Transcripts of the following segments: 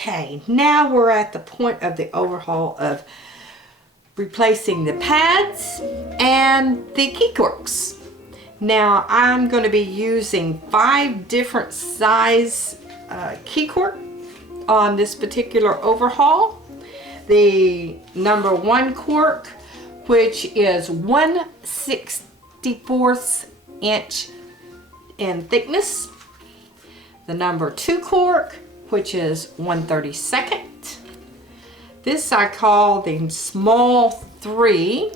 Okay, now we're at the point of the overhaul of replacing the pads and the key corks. Now I'm going to be using 5 different size key cork on this particular overhaul. The number 1 cork, which is 1/64 inch in thickness. The number 2 cork, which is 1/32. This I call the small 3.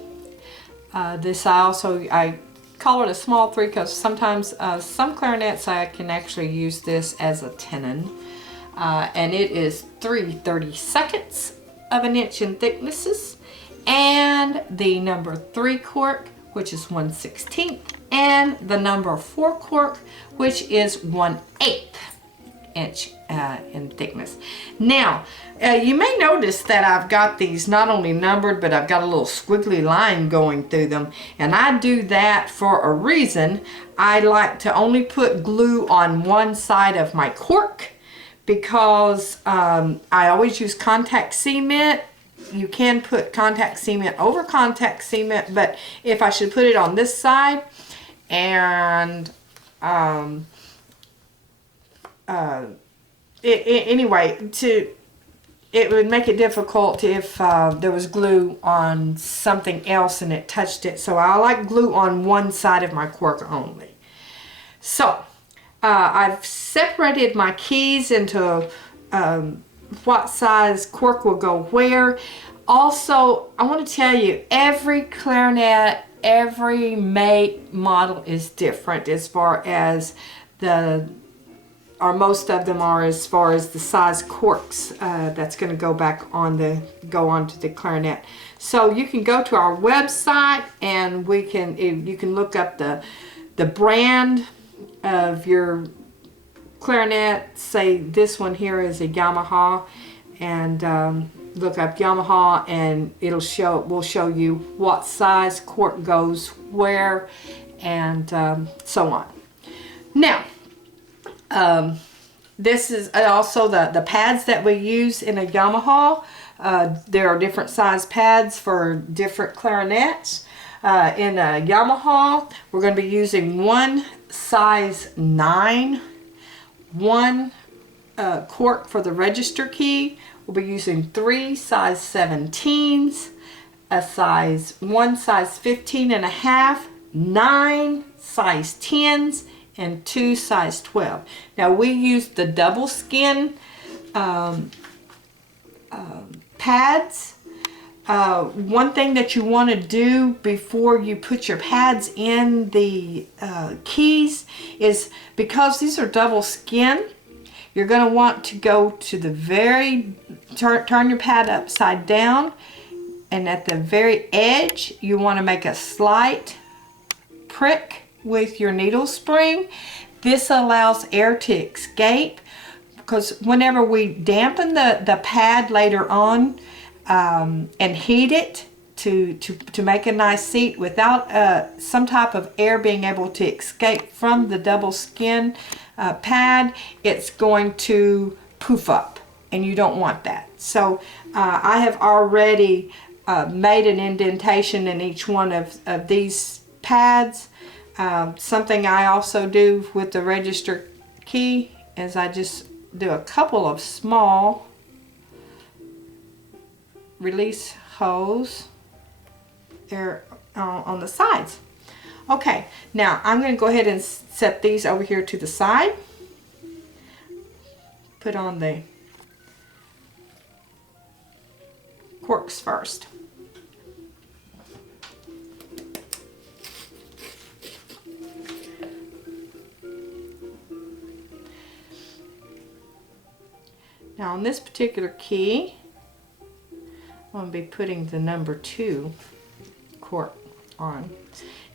I call it a small 3 because sometimes some clarinets I can actually use this as a tenon. And it is 3/32 of an inch in thicknesses. And the number 3 cork, which is 1/16, and the number 4 cork, which is 1/8 inch in thickness. Now, you may notice that I've got these not only numbered, but I've got a little squiggly line going through them, and I do that for a reason. I like to only put glue on one side of my cork because I always use contact cement. You can put contact cement over contact cement, but if I should put it on this side, and it would make it difficult if there was glue on something else and it touched it. So I like glue on one side of my cork only. So I've separated my keys into what size cork will go where. Also, I want to tell you, every clarinet, every make, model is different as far as most of them are as far as the size corks that's going to go onto the clarinet. So you can go to our website and you can look up the brand of your clarinet. Say this one here is a Yamaha, and look up Yamaha and will show you what size cork goes where, and so on. Now, this is also the pads that we use in a Yamaha. There are different size pads for different clarinets. In a Yamaha, we're going to be using 1 size 9, 1 cork for the register key. We'll be using 3 size 17s, one size 15.5, 9 size 10s, and 2 size 12. Now we use the double skin pads. One thing that you want to do before you put your pads in the keys is, because these are double skin, you're going to want to go to the turn your pad upside down, and at the very edge you want to make a slight prick with your needle spring. This allows air to escape, because whenever we dampen the pad later on and heat it to make a nice seat without some type of air being able to escape from the double skin pad, it's going to poof up, and you don't want that. So I have already made an indentation in each one of these pads. Something I also do with the register key is I just do a couple of small release holes there on the sides. Okay, now I'm going to go ahead and set these over here to the side. Put on the corks first. Now on this particular key, I'm going to be putting the number 2 cork on.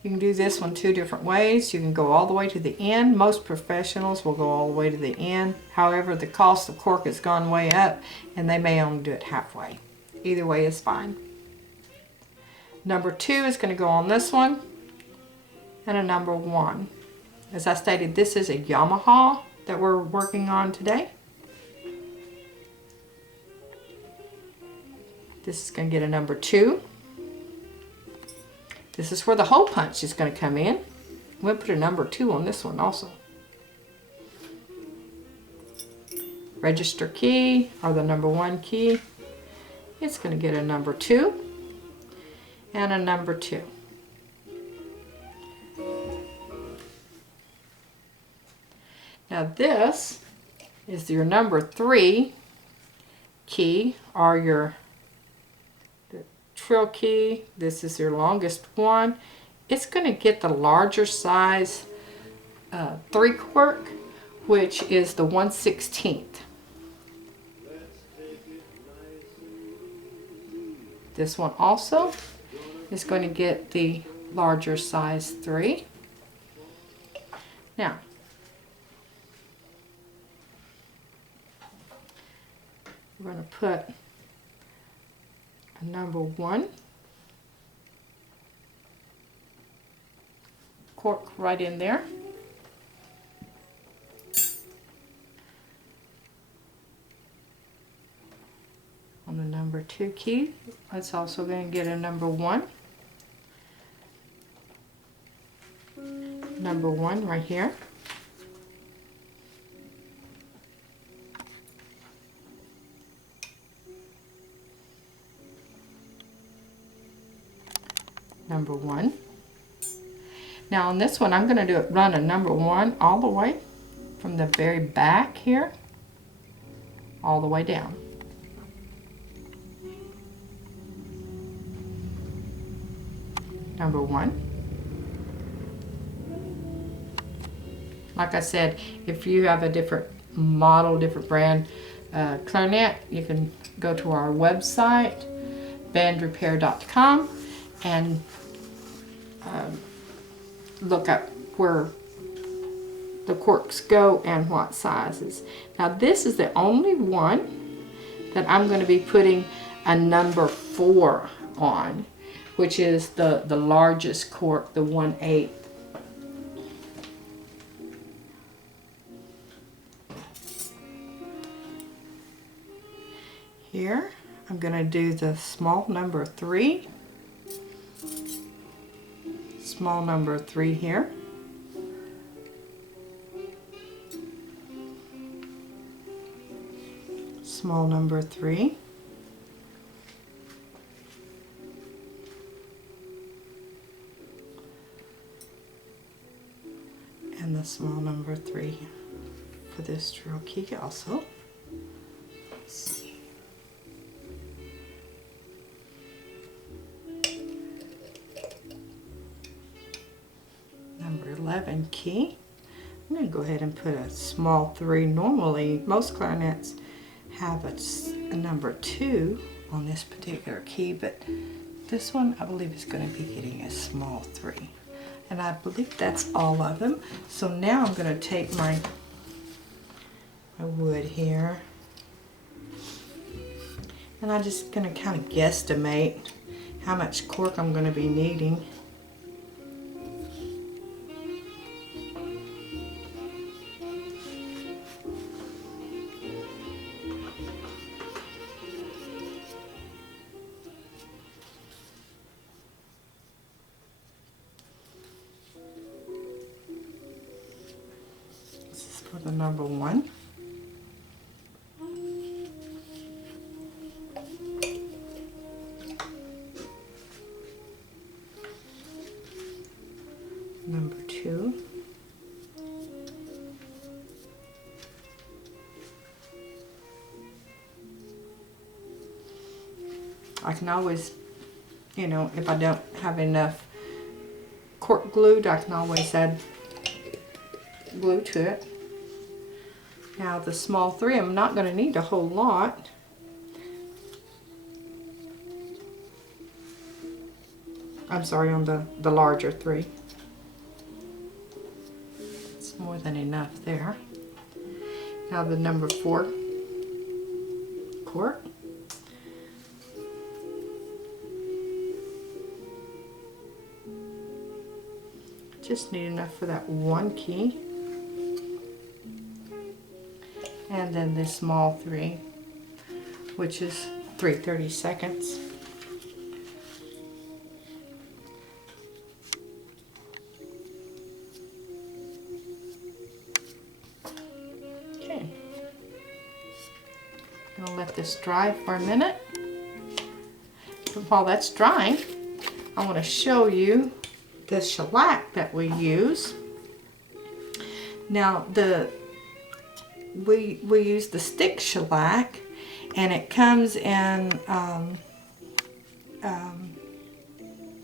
You can do this one 2 different ways. You can go all the way to the end. Most professionals will go all the way to the end. However, the cost of cork has gone way up, and they may only do it halfway. Either way is fine. Number 2 is going to go on this one, and a number 1. As I stated, this is a Yamaha that we're working on today. This is going to get a number 2. This is where the hole punch is going to come in. We'll put a number 2 on this one also. Register key, or the number 1 key, it's going to get a number 2 and a number 2. Now this is your number 3 key, or your trill key. This is your longest one. It's going to get the larger size 3 cork, which is the 1/16. This one also is going to get the larger size 3. Now, we're going to put a number 1 cork right in there. On the number 2 key, it's also going to get a number 1. Number 1 right here. Number 1. Now on this one, I'm going to run a number 1 all the way from the very back here, all the way down. Number 1. Like I said, if you have a different model, different brand clarinet, you can go to our website, bandrepair.com, and look up where the corks go and what sizes. Now this is the only one that I'm going to be putting a number 4 on, which is the largest cork, the 1/8. Here, I'm going to do the small number 3. Small number 3 here. Small number 3. And the small number 3 for this drill key also. Let's see. Number 11 key. I'm going to go ahead and put a small 3. Normally, most clarinets have a number 2 on this particular key, but this one I believe is going to be getting a small 3. And I believe that's all of them. So now I'm going to take my wood here, and I'm just going to kind of guesstimate how much cork I'm going to be needing. For the number 1. Number 2. I can always, you know, if I don't have enough cork glued, I can always add glue to it. Now the small 3, I'm not going to need a whole lot. I'm sorry, on the larger 3. It's more than enough there. Now the number 4 cork. Just need enough for that 1 key. And then the small 3, which is 3/30 seconds. Okay. I'm gonna let this dry for a minute. While that's drying, I want to show you the shellac that we use. Now we use the stick shellac, and it comes in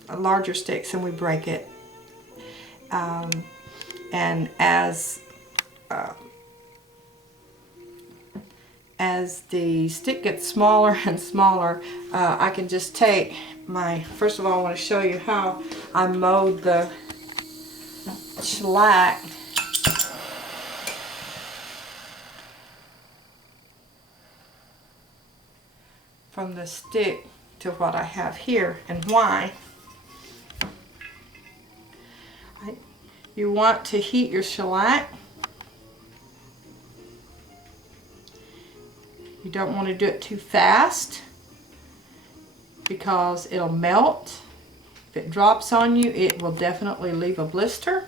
larger sticks, and we break it. And as the stick gets smaller and smaller, I can just take first of all, I want to show you how I mowed the shellac. From the stick to what I have here, and why. You want to heat your shellac. You don't want to do it too fast because it'll melt. If it drops on you, it will definitely leave a blister.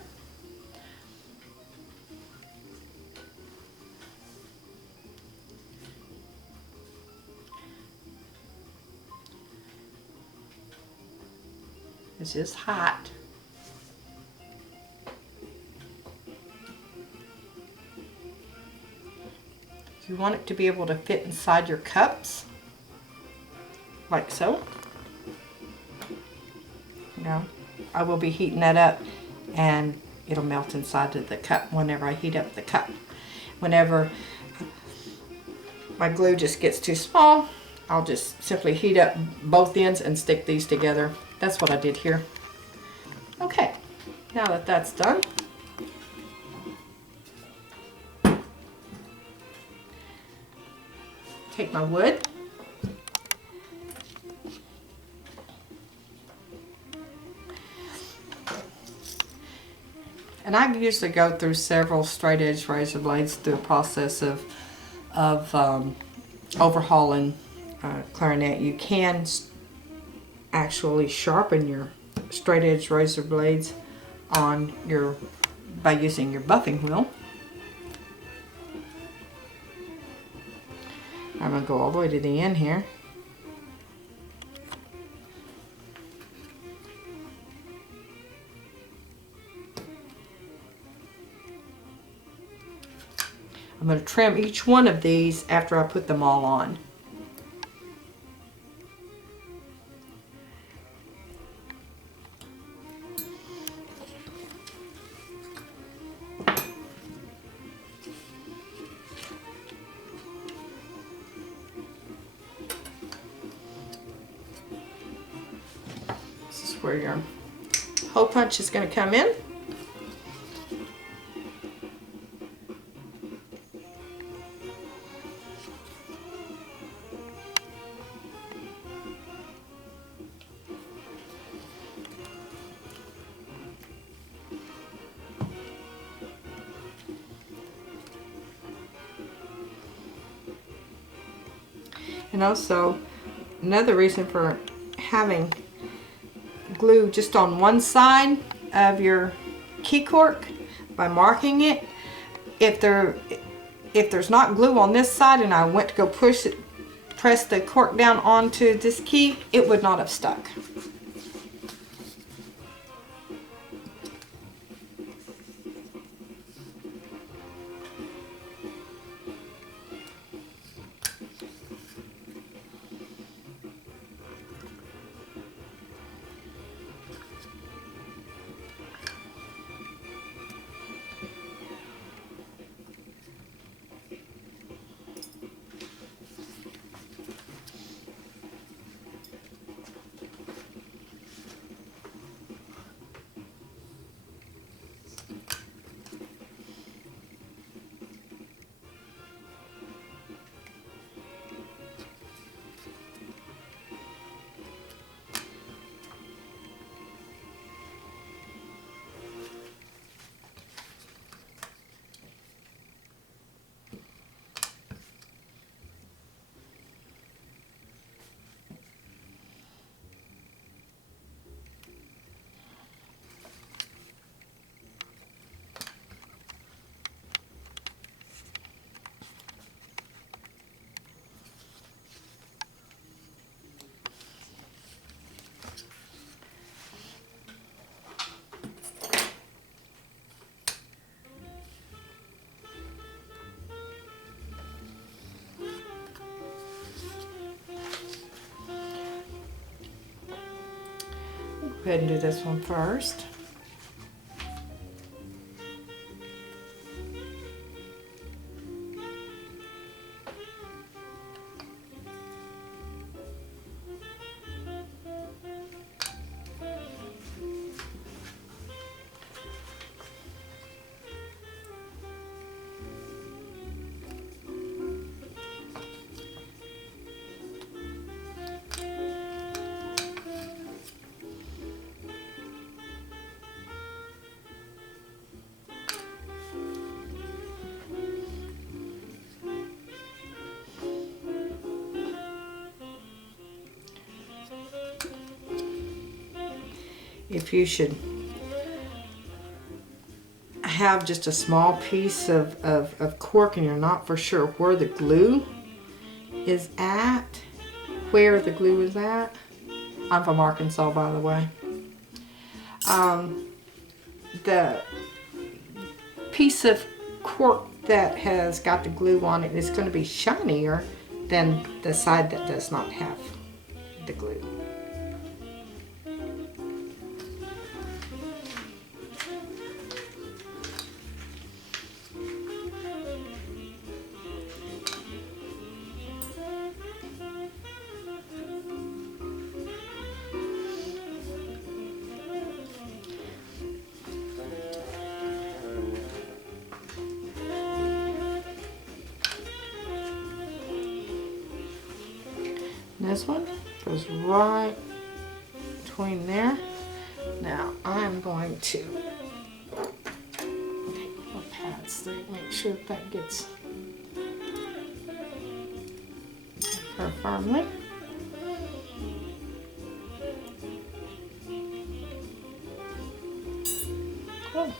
This is hot. You want it to be able to fit inside your cups, like so. Now, I will be heating that up, and it'll melt inside of the cup whenever I heat up the cup. Whenever my glue just gets too small, I'll just simply heat up both ends and stick these together. That's what I did here. Okay, now that that's done, take my wood, and I usually go through several straight edge razor blades through a process of overhauling clarinet. You can actually sharpen your straight edge razor blades on by using your buffing wheel. I'm going to go all the way to the end here. I'm going to trim each one of these after I put them all on. Where your hole punch is going to come in. And also, another reason for having glue just on one side of your key cork, by marking it, if there's not glue on this side and I went to go press the cork down onto this key, it would not have stuck. Go ahead and do this one first. If you should have just a small piece of cork and you're not for sure where the glue is at, I'm from Arkansas, by the way. The piece of cork that has got the glue on it is going to be shinier than the side that does not have the glue. This one goes right between there. Now I'm going to take my pads to make sure that gets her firmly. Good.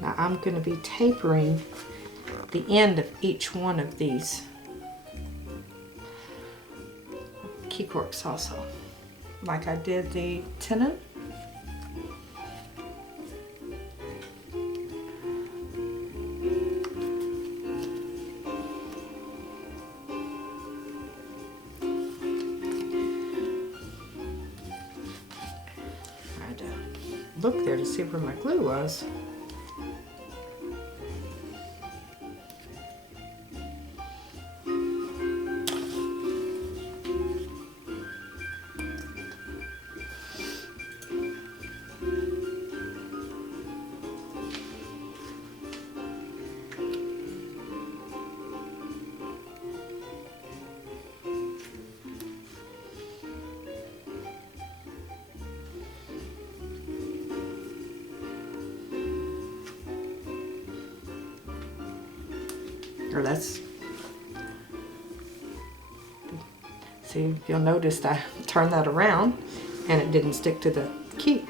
Now I'm going to be tapering the end of each one of these key corks also, like I did the tenon. I had to look there to see where my glue was. Or let's see, you'll notice I turned that around and it didn't stick to the key.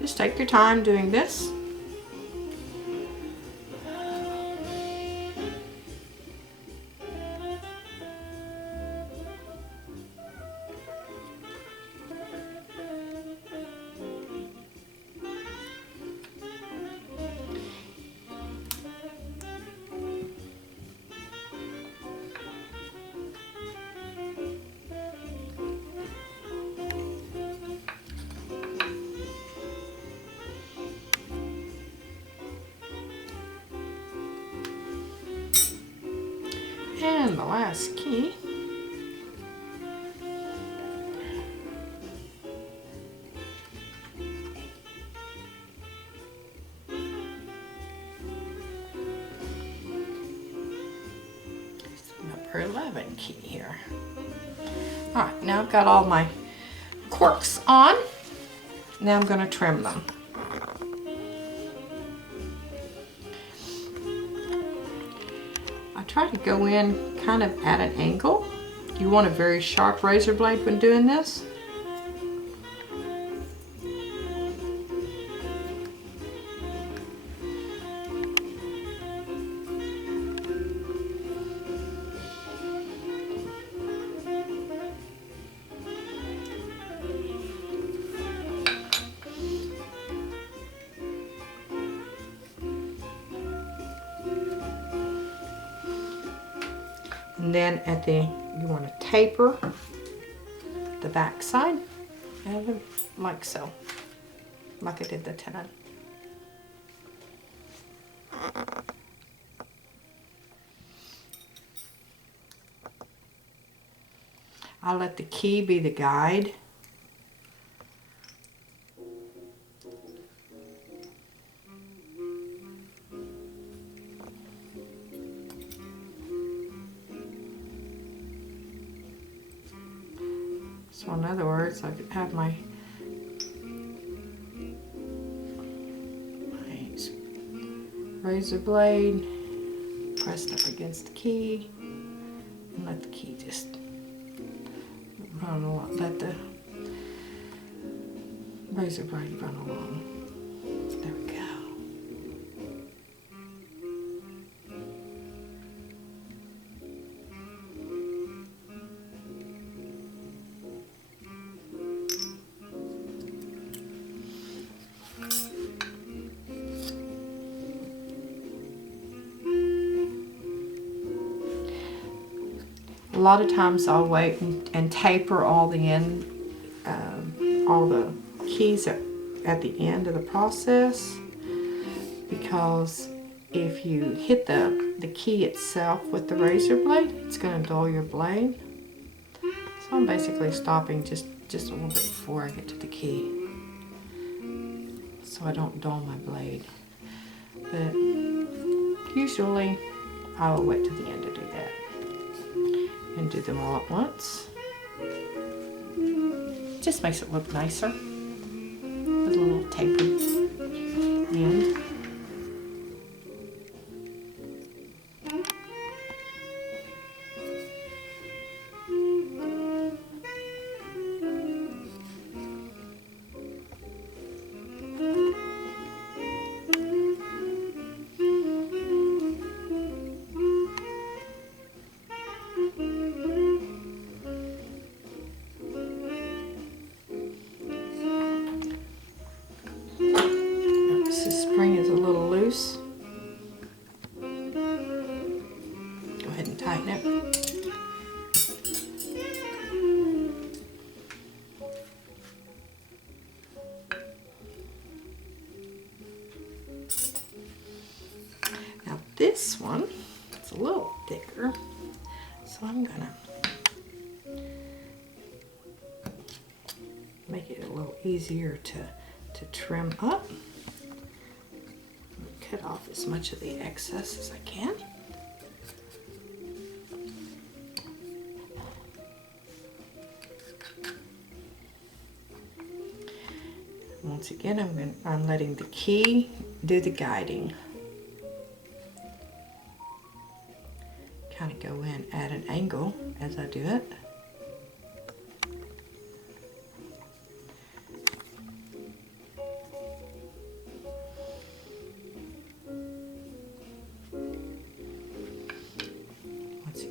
Just take your time doing this. And the last key. Number. number 11 key here. All right, now I've got all my corks on. Now I'm going to trim them. I try to go in kind of at an angle. You want a very sharp razor blade when doing this. And then at the, you want to taper the back side, and like so, like I did the tenon. I let the key be the guide. So in other words, I have my razor blade pressed up against the key, and let the key just run along, let the razor blade run along. There we go. A lot of times I'll wait and taper all the all the keys at the end of the process, because if you hit the key itself with the razor blade, it's going to dull your blade. So I'm basically stopping just a little bit before I get to the key, so I don't dull my blade. But usually I will wait to the end to do that and do them all at once. Just makes it look nicer with a little tapered end. Spring is a little loose. Go ahead and tighten it. Now this one is a little thicker, so I'm gonna make it a little easier to trim up. Cut off as much of the excess as I can. Once again, I'm letting the key do the guiding. Kind of go in at an angle as I do it.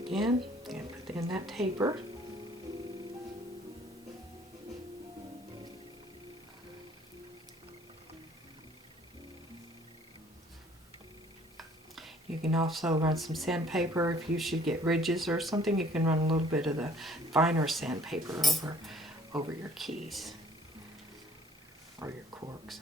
Again, and put in that taper. You can also run some sandpaper if you should get ridges or something. You can run a little bit of the finer sandpaper over your keys or your corks.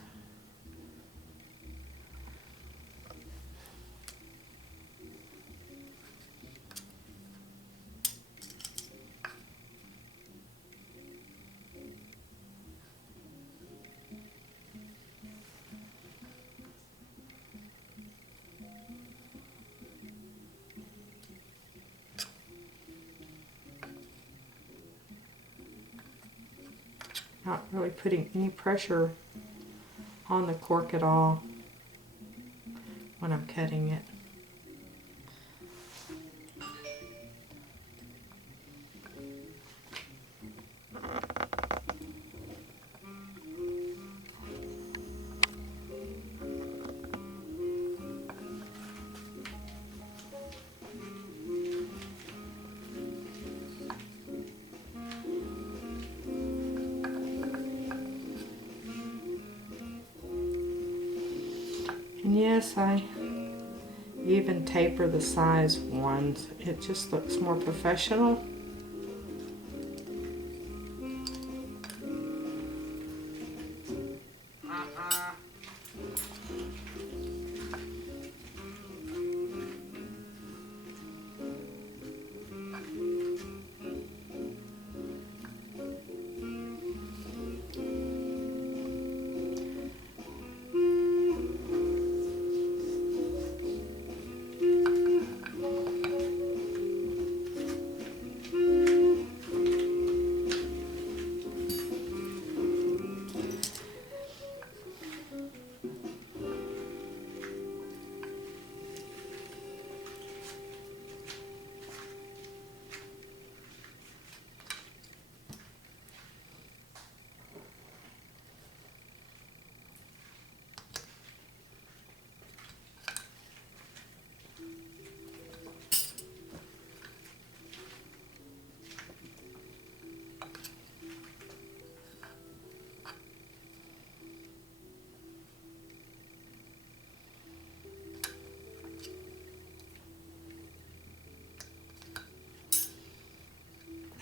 Not really putting any pressure on the cork at all when I'm cutting it. And yes, I even taper the size ones. It just looks more professional.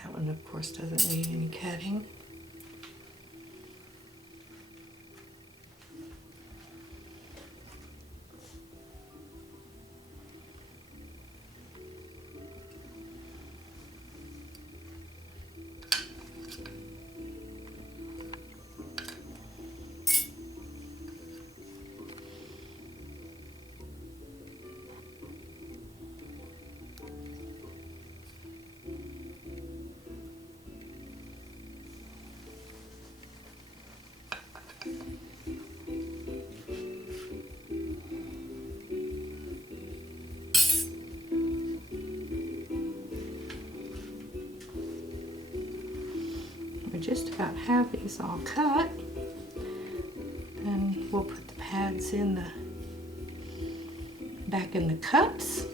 That one, of course, doesn't need any cutting. Just about have these all cut, and we'll put the pads in the back in the cups.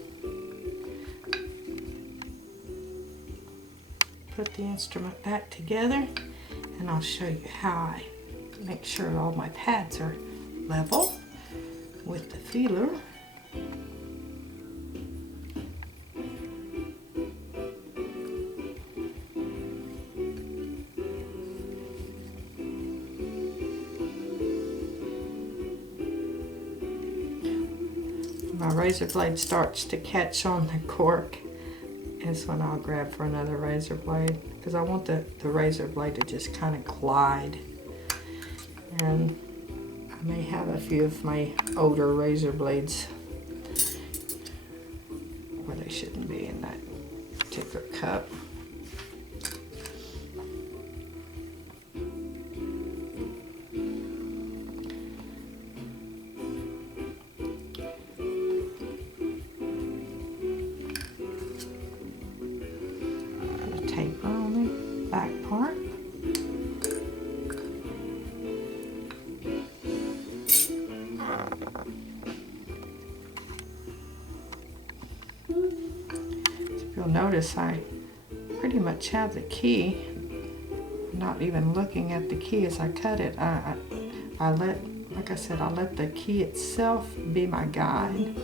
Put the instrument back together, and I'll show you how I make sure all my pads are level with the feeler. My razor blade starts to catch on the cork is when I'll grab for another razor blade, because I want the razor blade to just kind of glide. And I may have a few of my older razor blades where they shouldn't be in that particular cup. Taper on the back part. If you'll notice, I pretty much have the key. I'm not even looking at the key as I cut it. I let, like I said, I let the key itself be my guide.